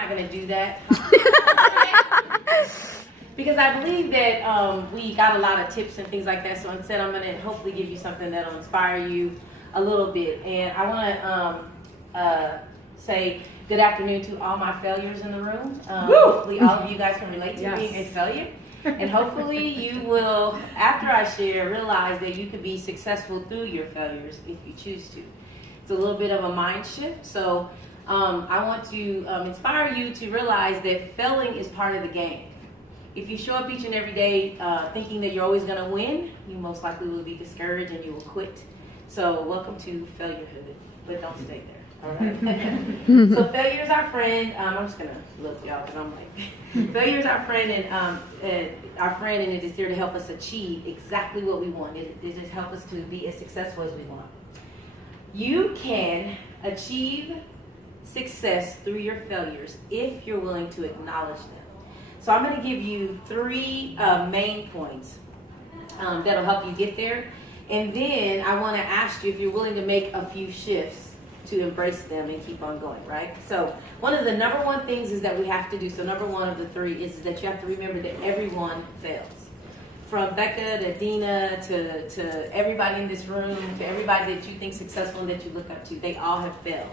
not going to do that. Because I believe that we got a lot of tips and things like that. So instead, I'm going to hopefully give you something that'll inspire you a little bit. And I want to say good afternoon to all my failures in the room. Hopefully, all of you guys can relate to being a failure. And hopefully, you will, after I share, realize that you can be successful through your failures if you choose to. It's a little bit of a mind shift. So I want to inspire you to realize that failing is part of the game. If you show up each and every day thinking that you're always going to win, you most likely will be discouraged and you will quit. So welcome to failurehood, but don't stay there. All right. So failure is our friend. I'm just gonna look y'all because I'm like, failure is our friend, and it is here to help us achieve exactly what we want. It just helps us to be as successful as we want. You can achieve success through your failures if you're willing to acknowledge them. So I'm going to give you 3 main points that'll help you get there. And then I want to ask you if you're willing to make a few shifts to embrace them and keep on going, right? So one of the number one things is that we have to do, so number one of the 3 is that you have to remember that everyone fails. From Becca to Dina to everybody in this room, to everybody that you think successful and that you look up to, they all have failed.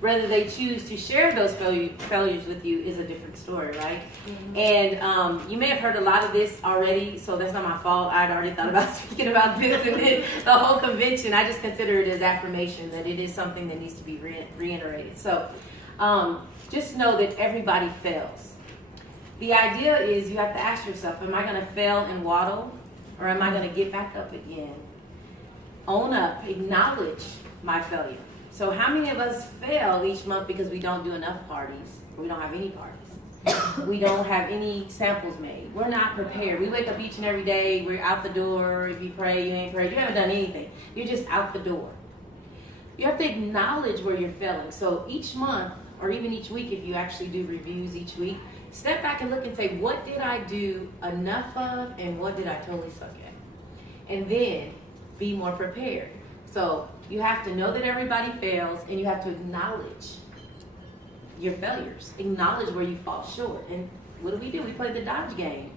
Whether they choose to share those failures with you is a different story, right? Mm-hmm. And you may have heard a lot of this already, so that's not my fault. I'd already thought about speaking about this, and then the whole convention, I just consider it as affirmation that it is something that needs to be reiterated. So just know that everybody fails. The idea is you have to ask yourself, am I going to fail and waddle, or am I going to get back up again? Own up, acknowledge my failure. So how many of us fail each month because we don't do enough parties, or we don't have any parties? We don't have any samples made. We're not prepared. We wake up each and every day, we're out the door. If you pray, you ain't prayed. You haven't done anything. You're just out the door. You have to acknowledge where you're failing. So each month, or even each week, if you actually do reviews each week, step back and look and say, what did I do enough of, and what did I totally suck at? And then be more prepared. So you have to know that everybody fails, and you have to acknowledge your failures. Acknowledge where you fall short. And what do? We play the dodge game.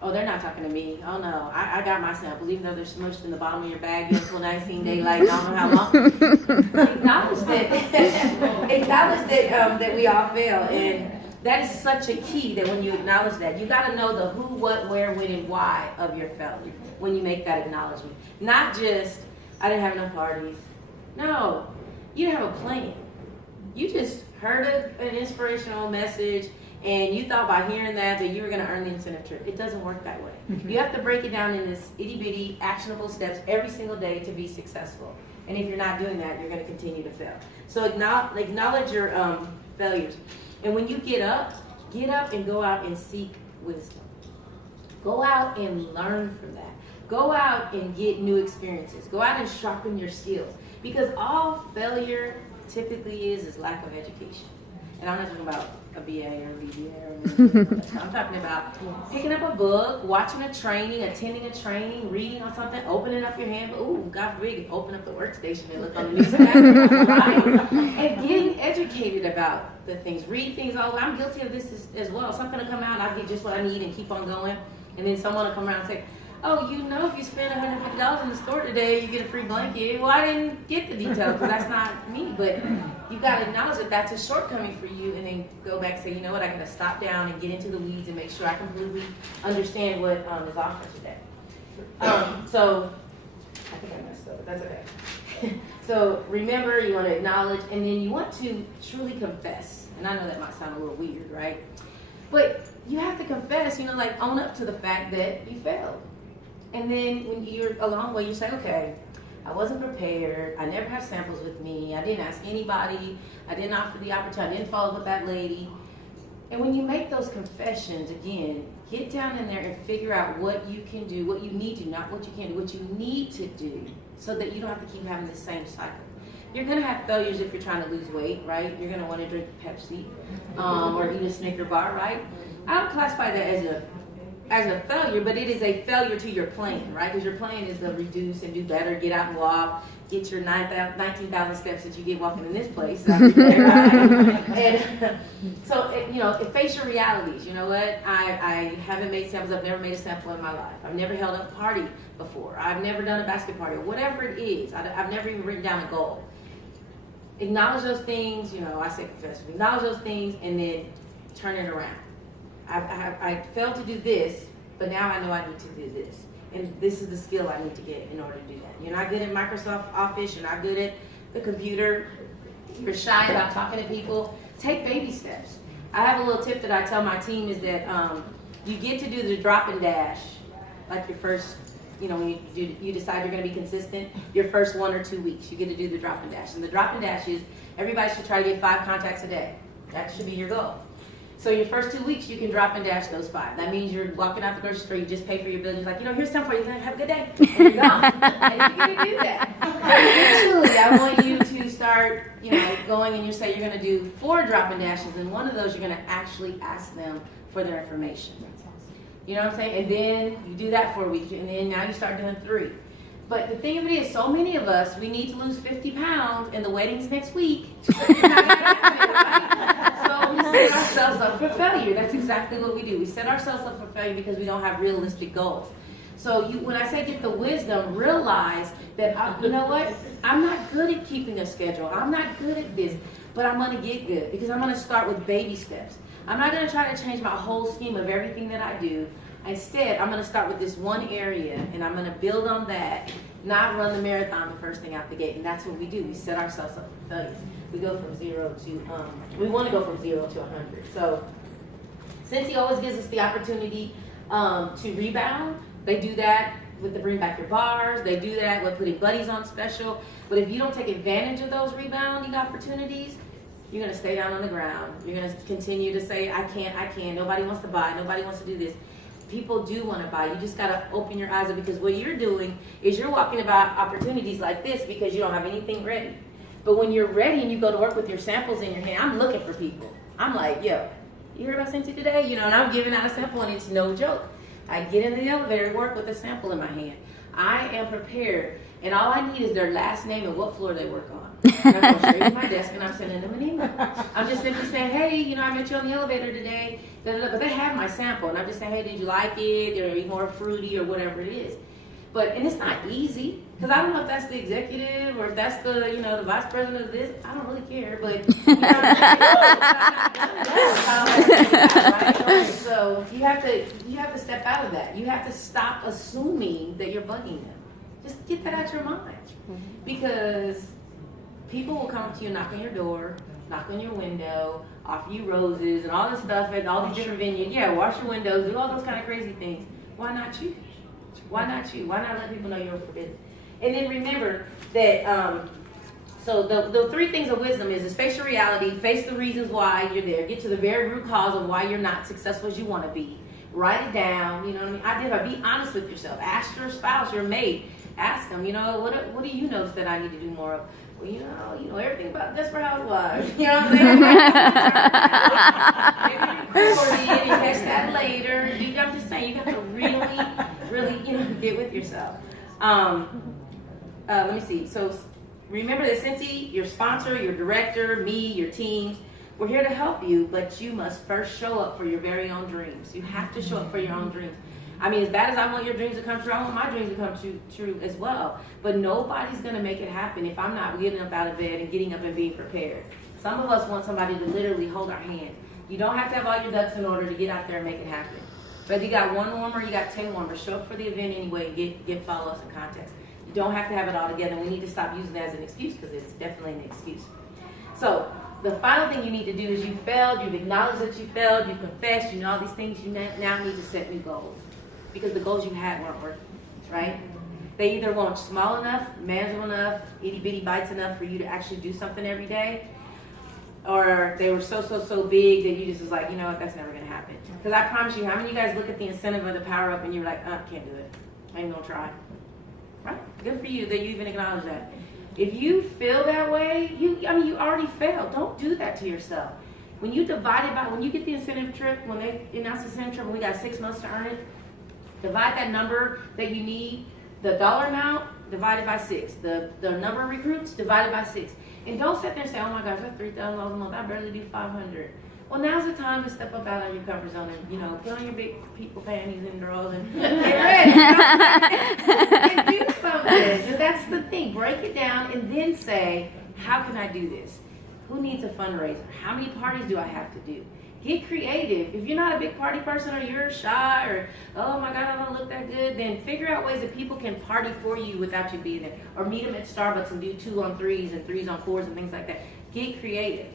Oh, they're not talking to me. Oh no, I got my samples, even though they're smushed in the bottom of your bag until 19 daylight. I don't know how long. Acknowledge that we all fail, and that is such a key. That when you acknowledge that, you got to know the who, what, where, when, and why of your failure when you make that acknowledgement. Not just I didn't have enough parties. No, you didn't have a plan. You just heard an inspirational message, and you thought by hearing that you were going to earn the incentive trip. It doesn't work that way. Mm-hmm. You have to break it down in this itty-bitty actionable steps every single day to be successful. And if you're not doing that, you're going to continue to fail. So acknowledge your failures. And when you get up and go out and seek wisdom. Go out and learn from that. Go out and get new experiences. Go out and sharpen your skills. Because all failure typically is lack of education. And I'm not talking about a BA or a BBA or anything. I'm talking about picking up a book, watching a training, attending a training, reading on something, opening up your handbook. Ooh, God forbid, you open up the workstation and look on the newspaper, right? And getting educated about the things. Read things all. I'm guilty of this as well. Something will come out, I'll get just what I need and keep on going. And then someone will come around and say, oh, you know, if you spend $150 in the store today, you get a free blanket. Well, I didn't get the details because that's not me. But you've got to acknowledge that that's a shortcoming for you, and then go back and say, you know what, I got to stop down and get into the weeds and make sure I completely understand what is offered today. So I think I messed up, but that's okay. So remember, you want to acknowledge, and then you want to truly confess. And I know that might sound a little weird, right? But you have to confess, like own up to the fact that you failed. And then when you're along the way, you say, okay, I wasn't prepared. I never have samples with me. I didn't ask anybody. I didn't offer the opportunity. I didn't follow with that lady. And when you make those confessions, again, get down in there and figure out what you can do, what you need to, not what you can do, what you need to do so that you don't have to keep having the same cycle. You're going to have failures if you're trying to lose weight, right? You're going to want to drink Pepsi or eat a Snicker bar, right? I would classify that as a failure, but it is a failure to your plan, right? Because your plan is to reduce and do better, get out and walk, get your 19,000 steps that you get walking in this place. Every day, right? And so, face your realities. You know what? I haven't made samples. I've never made a sample in my life. I've never held a party before. I've never done a basket party, or whatever it is. I've never even written down a goal. Acknowledge those things. I say confess. Acknowledge those things, and then turn it around. I failed to do this, but now I know I need to do this. And this is the skill I need to get in order to do that. You're not good at Microsoft Office. You're not good at the computer. You're shy about talking to people. Take baby steps. I have a little tip that I tell my team is that you get to do the drop and dash, like your first, when you decide you're going to be consistent, your first 1 or 2 weeks, you get to do the drop and dash. And the drop and dash is everybody should try to get 5 contacts a day. That should be your goal. So your first 2 weeks, you can drop and dash those 5. That means you're walking out the grocery store, you just pay for your bill. You're like, here's something for you. Have a good day. And you're gone. And you're going to do that. Eventually, I want you to start, going and you say you're going to do 4 drop and dashes. And one of those, you're going to actually ask them for their information. You know what I'm saying? And then you do that for a week. And then now you start doing 3. But the thing of it is, so many of us, we need to lose 50 pounds and the wedding's next week. So we set ourselves up for failure. That's exactly what we do. We set ourselves up for failure because we don't have realistic goals. So when I say get the wisdom, realize that, you know what? I'm not good at keeping a schedule. I'm not good at this, but I'm going to get good because I'm going to start with baby steps. I'm not going to try to change my whole scheme of everything that I do. Instead, I'm going to start with this one area, and I'm going to build on that, not run the marathon the first thing out the gate. And that's what we do. We set ourselves up for failure. We go from 0 to, we want to go from 0 to 100. So, since he always gives us the opportunity to rebound, they do that with the bring back your bars. They do that with putting buddies on special. But if you don't take advantage of those rebounding opportunities, you're going to stay down on the ground. You're going to continue to say, I can't. Nobody wants to buy. Nobody wants to do this. People do want to buy. You just got to open your eyes up because what you're doing is you're walking about opportunities like this because you don't have anything ready. But when you're ready and you go to work with your samples in your hand, I'm looking for people. I'm like, yo, you heard about Cincy today? And I'm giving out a sample and it's no joke. I get in the elevator and work with a sample in my hand. I am prepared. And all I need is their last name and what floor they work on. And I'm going straight to my desk and I'm sending them an email. I'm just simply saying, hey, I met you on the elevator today. But they have my sample. And I'm just saying, hey, did you like it? Or are you more fruity or whatever it is? And it's not easy. Because I don't know if that's the executive or if that's the, the vice president of this. I don't really care. But, right? So you have to step out of that. You have to stop assuming that you're bugging them. Just get that out of your mind. Because people will come up to you, knock on your door, knock on your window, offer you roses and all this stuff at all these different venues. Yeah, wash your windows, do all those kind of crazy things. Why not you? Why not you? Why not let people know you're forbidden? And then remember that, so the 3 things of wisdom is face your reality, face the reasons why you're there, get to the very root cause of why you're not successful as you want to be. Write it down, you know what I mean? Be honest with yourself. Ask your spouse, your mate. Ask them, what do you notice that I need to do more of? Well, everything about Desperate Housewives. You know what I'm saying? Maybe record it and catch that later. I'm just saying, you have to really, get with yourself. Let me see. So remember that Cincy, your sponsor, your director, me, your teams, we're here to help you, but you must first show up for your very own dreams. You have to show up for your own dreams. I mean, as bad as I want your dreams to come true, I want my dreams to come true as well. But nobody's going to make it happen if I'm not getting up out of bed and getting up and being prepared. Some of us want somebody to literally hold our hand. You don't have to have all your ducks in order to get out there and make it happen. Whether you got 1 warmer, you got 10 warmers, show up for the event anyway and get follow-ups and contacts. You don't have to have it all together. We need to stop using that as an excuse because it's definitely an excuse. So the final thing you need to do is you failed, you've acknowledged that you failed, you've confessed, you know all these things. You now need to set new goals. Because the goals you had weren't working, right? They either weren't small enough, manageable enough, itty bitty bites enough for you to actually do something every day, or they were so big that you just was like, you know what, that's never gonna happen. Because I promise you, how many of you guys look at the incentive of the power up and you're like, can't do it, I ain't gonna try, right? Good for you that you even acknowledge that. If you feel that way, you already failed. Don't do that to yourself. When you divide it by, when you get the incentive trip, when they announce the incentive trip and we got 6 months to earn it, Divide that number that you need, the dollar amount, divided by 6. The number of recruits, divided by 6. And don't sit there and say, oh my gosh, that's $3,000 a month. I barely do 500. Well, now's the time to step up out of your comfort zone and, put on your big people panties and drawers and get ready. And do something. And that's the thing. Break it down and then say, how can I do this? Who needs a fundraiser? How many parties do I have to do? Get creative. If you're not a big party person or you're shy or, oh my God, I don't look that good, then figure out ways that people can party for you without you being there. Or meet them at Starbucks and do 2-on-3s and 3s-on-4s and things like that. Get creative.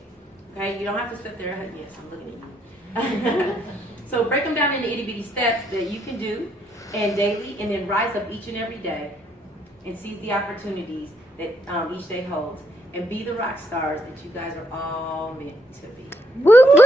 Okay? You don't have to sit there. Yes, I'm looking at you. So break them down into itty bitty steps that you can do and daily, and then rise up each and every day and seize the opportunities that each day holds. And be the rock stars that you guys are all meant to be. Woo woo!